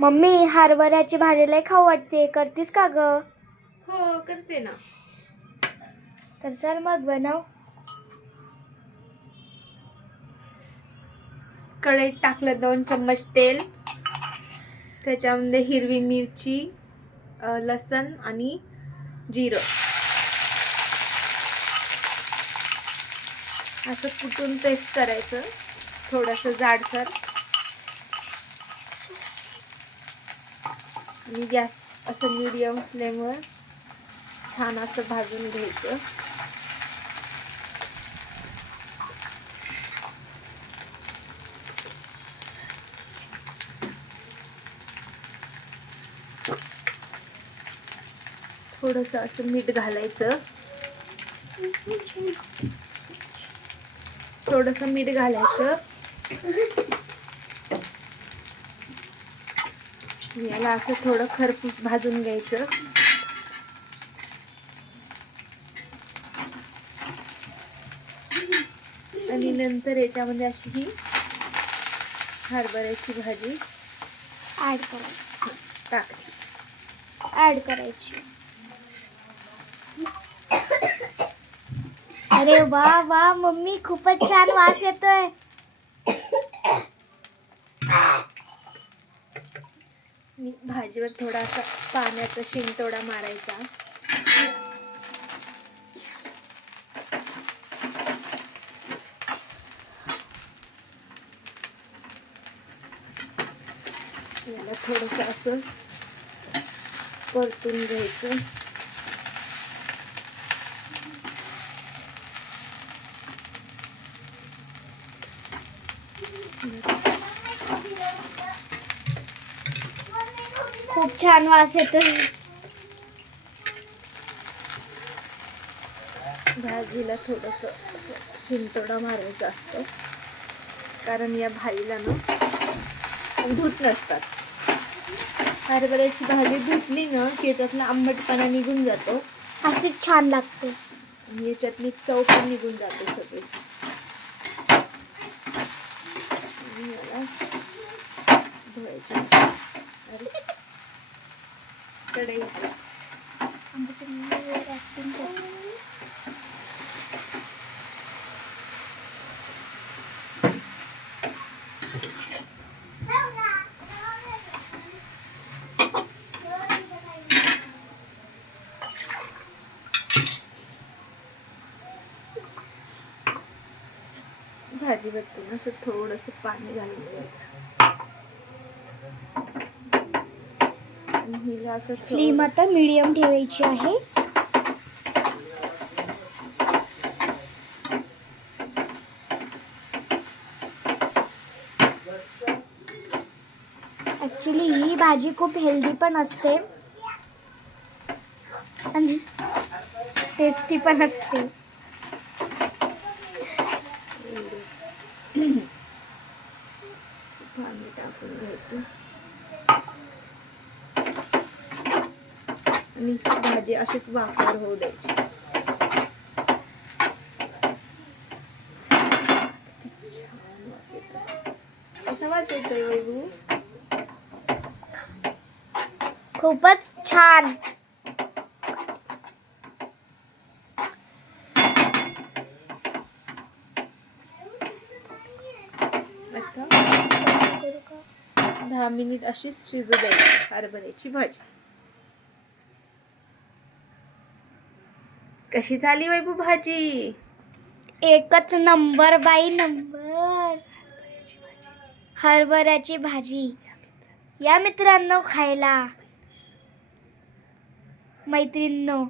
Mummy हरभऱ्याची भाजी लय खाऊ वाटते. करतीस का ग? हो करते ना. तर चल मग बनव. कढईत टाकलं दोन चम्मच तेल. त्याच्यामध्ये हिरवी मिरची अ, लसण आणि जिरं. असं कुटून पेस्ट करायचं. थोडंसं जाडसर. आणि गॅस असं मिडियम फ्लेमवर छान असं भाजून घ्यायचं. थोडंसं असं मीठ घालायचं. थोडंसं मीठ घालायचं. याला असं थोडं खरपूस भाजून घ्यायचं. आणि नंतर याच्यामध्ये अशी ही हरभऱ्याची भाजी ऍड करायची. टाकायची. ऍड करायची. अरे वा वा मम्मी खूपच छान वास येतोय. मी भाजीवर थोडासा पाण्याचा शिंतोडा मारायचा. याला थोडस असं परतून घ्यायचं. खूप छान वास येतोय. भाजीला थोडस शिंतोडा मारायचा असतो. कारण या भाजीला ना धूत नसतात. हरभऱ्याची भाजी धुतली ना की त्यातला आंबटपणा निघून जातो. अशीच छान लागते. आणि याच्यातली चव पण निघून जाते सगळी. अरे. कढई भाजी बघते असं थोडंसं पाणी घालून द्यायचं आणि हिला असं फ्लेम आता मीडियम ठेवायची आहे. ऍक्च्युली ही भाजी खूप हेल्दी पण असते. आणि टेस्टी पण असते. पाणी टाकून घ्यायचं. आणि भाजी अशीच वाफर होऊ द्यायची. खूपच छान. आता दहा मिनिट अशीच शिजू द्यायची हरभऱ्याची भाजी. कशी झाली वैभू भाजी? एकच नंबर बाई नंबर. हरभऱ्याची भाजी. या मित्रांनो खायला. मैत्रिणींनो